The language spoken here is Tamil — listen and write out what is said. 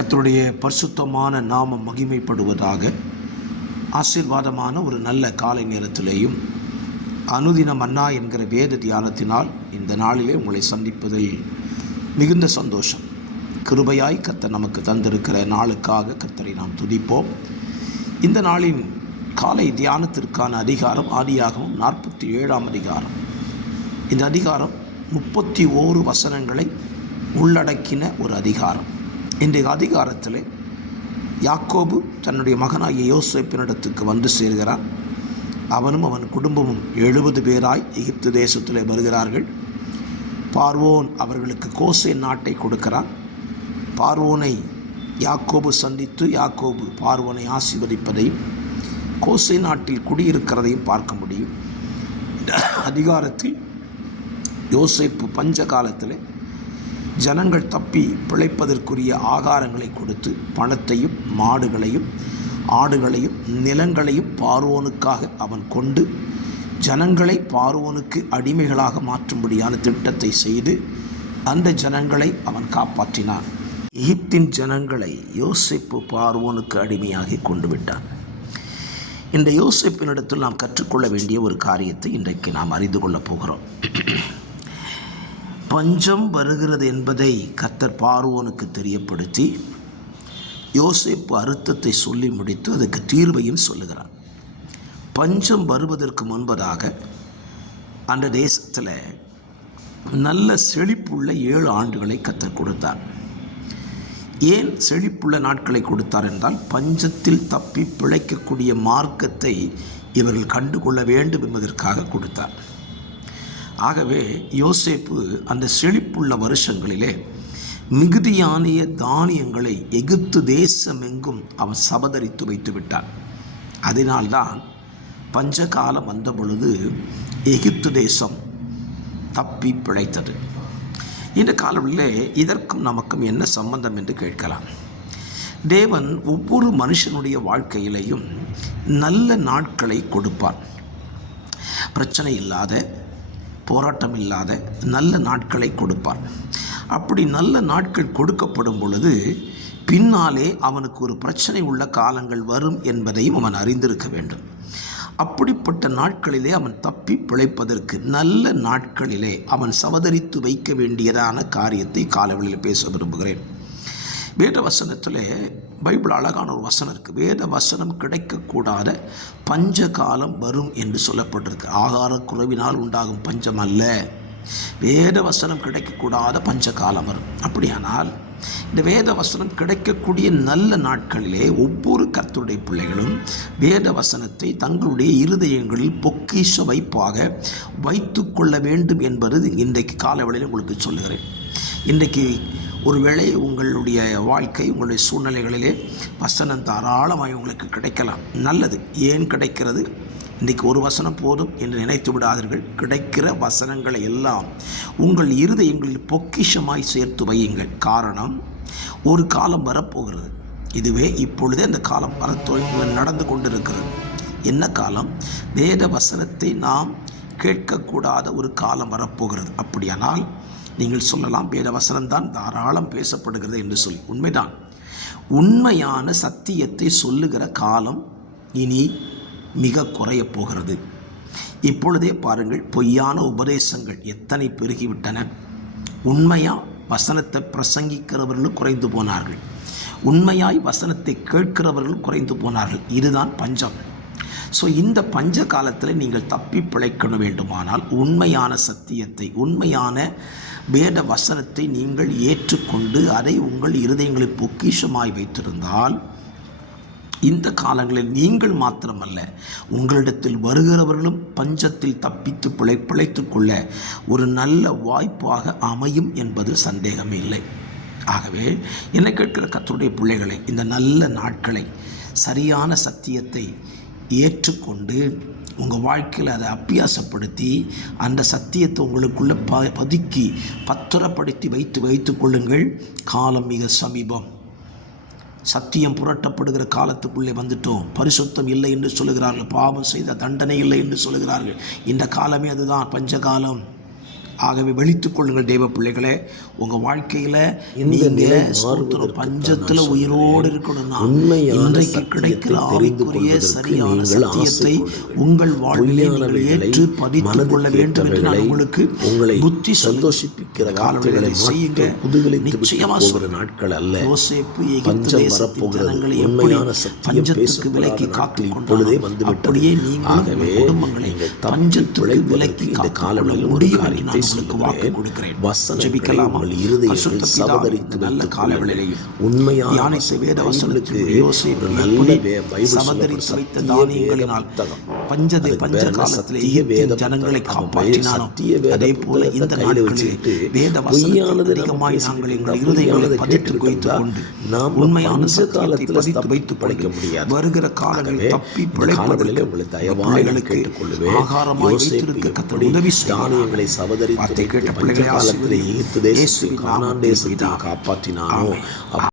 கர்த்தருடைய பரிசுத்தமான நாமம் மகிமைப்படுவதாக. ஆசீர்வாதமான ஒரு நல்ல காலை நேரத்திலேயும் அனுதின மன்னா என்கிற வேத தியானத்தினால் இந்த நாளிலே உங்களை சந்திப்பதில் மிகுந்த சந்தோஷம். கிருபையாய் கர்த்தர் நமக்கு தந்திருக்கிற நாளுக்காக கர்த்தரை நாம் துதிப்போம். இந்த நாளின் காலை தியானத்திற்கான அதிகாரம் ஆதியாகமம் 47ஆம் அதிகாரம். இந்த அதிகாரம் 31 வசனங்களை உள்ளடக்கின ஒரு அதிகாரம். இன்றைய அதிகாரத்தில் யாக்கோபு தன்னுடைய மகனாகிய யோசேப்பினிடத்துக்கு வந்து சேர்கிறான். அவனும் அவன் குடும்பமும் 70 பேராய் எகிப்து தேசத்தில் வருகிறார்கள். பார்வோன் அவர்களுக்கு கோசேன் நாட்டை கொடுக்கிறான். பார்வோனை யாக்கோபு சந்தித்து யாக்கோபு பார்வோனை ஆசீர்வதிப்பதையும் கோசேன் நாட்டில் குடியிருக்கிறதையும் பார்க்க முடியும். இந்த அதிகாரத்தில் யோசேப்பு பஞ்ச காலத்தில் ஜனங்கள் தப்பி பிழைப்பதற்குரிய ஆகாரங்களை கொடுத்து பணத்தையும் மாடுகளையும் ஆடுகளையும் நிலங்களையும் பார்வோனுக்காக அவன் கொண்டு ஜனங்களை பார்வோனுக்கு அடிமைகளாக மாற்றும்படியான திட்டத்தை செய்து அந்த ஜனங்களை அவன் காப்பாற்றினான். எகிப்தின் ஜனங்களை யோசேப்பு பார்வோனுக்கு அடிமையாகி கொண்டு விட்டான். இந்த யோசேப்பினிடத்தில் நாம் கற்றுக்கொள்ள வேண்டிய ஒரு காரியத்தை இன்றைக்கு நாம் அறிந்து கொள்ளப் போகிறோம். பஞ்சம் வருகிறது என்பதை கர்த்தர் பார்வோனுக்கு தெரியப்படுத்தி யோசேப்பு அர்த்தத்தை சொல்லி முடித்து அதுக்கு தீர்வையும் சொல்லுகிறார். பஞ்சம் வருவதற்கு முன்பதாக அந்த தேசத்தில் நல்ல செழிப்புள்ள 7 ஆண்டுகளை கர்த்தர் கொடுத்தார். ஏன் செழிப்புள்ள நாட்களை கொடுத்தார் என்றால், பஞ்சத்தில் தப்பி பிழைக்கக்கூடிய மார்க்கத்தை இவர்கள் கண்டுகொள்ள வேண்டும் என்பதற்காக கொடுத்தார். ஆகவே யோசேப்பு அந்த செழிப்புள்ள வருஷங்களிலே மிகுதியான தானியங்களை எகிப்து தேசமெங்கும் அவன் சபதரித்து வைத்து விட்டான். அதனால்தான் பஞ்சகாலம் வந்த பொழுது எகிப்து தேசம் தப்பி பிழைத்தது. இந்த காலங்களில் இதற்கும் நமக்கும் என்ன சம்பந்தம் என்று கேட்கலாம். தேவன் ஒவ்வொரு மனுஷனுடைய வாழ்க்கையிலையும் நல்ல நாட்களை கொடுப்பார். பிரச்சனை இல்லாத, போராட்டம் இல்லாத நல்ல நாட்களை கொடுப்பார். அப்படி நல்ல நாட்கள் கொடுக்கப்படும் பொழுது பின்னாலே அவனுக்கு ஒரு பிரச்சனை உள்ள காலங்கள் வரும் என்பதையும் அவன் அறிந்திருக்க வேண்டும். அப்படிப்பட்ட நாட்களிலே அவன் தப்பி பிழைப்பதற்கு நல்ல நாட்களிலே அவன் சவதரித்து வைக்க வேண்டியதான காரியத்தை காலவெளியில் பேச விரும்புகிறேன். வேத வசனத்தில் பைபிள் அழகான ஒரு வசனம் இருக்குது. வேத வசனம் கிடைக்கக்கூடாத பஞ்ச காலம் வரும் என்று சொல்லப்பட்டிருக்கு. ஆகார குறைவினால் உண்டாகும் பஞ்சம் அல்ல, வேத வசனம் கிடைக்கக்கூடாத பஞ்ச காலம் வரும். அப்படியானால் இந்த வேத வசனம் கிடைக்கக்கூடிய நல்ல நாட்களிலே ஒவ்வொரு கர்த்தருடைய பிள்ளைகளும் வேத வசனத்தை தங்களுடைய இருதயங்களில் பொக்கிஷ வைப்பாக வைத்து கொள்ள வேண்டும் என்பது இன்றைக்கு காலவெளியில் உங்களுக்கு சொல்லுகிறேன். இன்றைக்கு ஒருவேளை உங்களுடைய வாழ்க்கை, உங்களுடைய சூழ்நிலைகளிலே வசனம் தாராளமாக உங்களுக்கு கிடைக்கலாம். நல்லது. ஏன் கிடைக்கிறது? இன்றைக்கு ஒரு வசனம் போதும் என்று நினைத்து விடாதீர்கள். கிடைக்கிற வசனங்களை எல்லாம் உங்கள் இருதயங்களில் பொக்கிஷமாய் சேர்த்து வையுங்கள். காரணம், ஒரு காலம் வரப்போகிறது. இதுவே இப்பொழுதே அந்த காலம் நடந்து கொண்டிருக்கிறது. என்ன காலம்? வேத வசனத்தை நாம் கேட்கக்கூடாத ஒரு காலம் வரப்போகிறது. அப்படியானால் நீங்கள் சொல்லலாம், வேத வசனம்தான் தாராளம் பேசப்படுகிறது என்று சொல்லி. உண்மைதான். உண்மையான சத்தியத்தை சொல்லுகிற காலம் இனி மிக குறையப் போகிறது. இப்பொழுதே பாருங்கள், பொய்யான உபதேசங்கள் எத்தனை பெருகிவிட்டன. உண்மையாக வசனத்தை பிரசங்கிக்கிறவர்களும் குறைந்து போனார்கள். உண்மையாய் வசனத்தை கேட்கிறவர்களும் குறைந்து போனார்கள். இதுதான் பஞ்சம். ஸோ இந்த பஞ்ச காலத்தில் நீங்கள் தப்பி பிழைக்க வேண்டுமானால் உண்மையான சத்தியத்தை, உண்மையான வேத வசனத்தை நீங்கள் ஏற்றுக்கொண்டு அதை உங்கள் இருதயங்களில் பொக்கிஷமாய் வைத்திருந்தால் இந்த காலங்களில் நீங்கள் மாத்திரமல்ல, உங்களிடத்தில் வருகிறவர்களும் பஞ்சத்தில் தப்பித்து பிழைத்து கொள்ள ஒரு நல்ல வாய்ப்பாக அமையும் என்பது சந்தேகமே இல்லை. ஆகவே என்னை கேட்கிற கர்த்தருடைய பிள்ளைகளை, இந்த நல்ல நாட்களை சரியான சத்தியத்தை ஏற்றுக்கொண்டு உங்கள் வாழ்க்கையில் அதை அபியாசப்படுத்தி அந்த சத்தியத்தை உங்களுக்குள்ளே பதுக்கி பத்திரப்படுத்தி வைத்து கொள்ளுங்கள். காலம் மிக சமீபம். சத்தியம் புரட்டப்படுகிற காலத்துக்குள்ளே வந்துட்டோம். பரிசுத்தம் இல்லை என்று சொல்லுகிறார்கள். பாவம் செய்த தண்டனை இல்லை என்று சொல்லுகிறார்கள். இந்த காலமே அதுதான் பஞ்சகாலம். ஆகவே வெளித்துக் கொள்ளுங்கள் தேவ பிள்ளைகளே. உங்கள் வாழ்க்கையில் நீங்கள் பஞ்சத்தில் உயிரோடு இருக்கணும்னா இன்றைக்கு கிடைக்கிற ஆவிக்குரிய சரியான சத்தியத்தை உங்கள் வாழ்விலே நீங்கள் ஏற்று பதித்துக் கொள்ள வேண்டும் என்று நான் உங்களுக்கு புத்தி சந்தோஷிப்பிக்கிற காலங்களை செய்யுங்க. நிச்சயமாக நாட்கள் அல்ல. யோசேப்பு எகிப்து தேசத்தின் ஜனங்களை எப்படி பஞ்சத்துக்கு விலக்கி காத்துக் கொண்டதே அப்படியே நீங்களும் குடும்பங்களை பஞ்சத்துக்கு விலக்கி காத்துக் முடியும் என்று நான் உங்களுக்கு வாக்கு கொடுக்கிறேன். ஜெபிக்கலாமா? பரிசுத்த பிதாவே, நல்ல காலவேளையிலும் உண்மையான தியானித்த வேத வசனத்திற்கு யோசேப்பு எப்படி சமதரித்து வைத்த தானியங்களினால் பஞ்ச காலத்திலே எகிப்தின் ஜனங்களை காப்பாற்றினானோ அதே போல இந்த நாட்களில் வேத வசனத்தை அதிகமாய் நாங்கள் எங்கள் இருதயங்களை பதித்து வைத்துக் கொண்டு நாம் உண்மையான சத்தியத்தை பதித்து வைத்துக் படிக்க முடியாது. வருகிற காலங்களில் தப்பி பிழைப்பதில் பிள்ளைகளுக்கு ஆகாரமாய் வைத்திருக்க கர்த்தர் உதவி தானியங்களை சவதரித்து கேட்ட பிள்ளைகளை ஆசீர்வதித்து கானான் தேசத்தை காப்பாற்றினானோ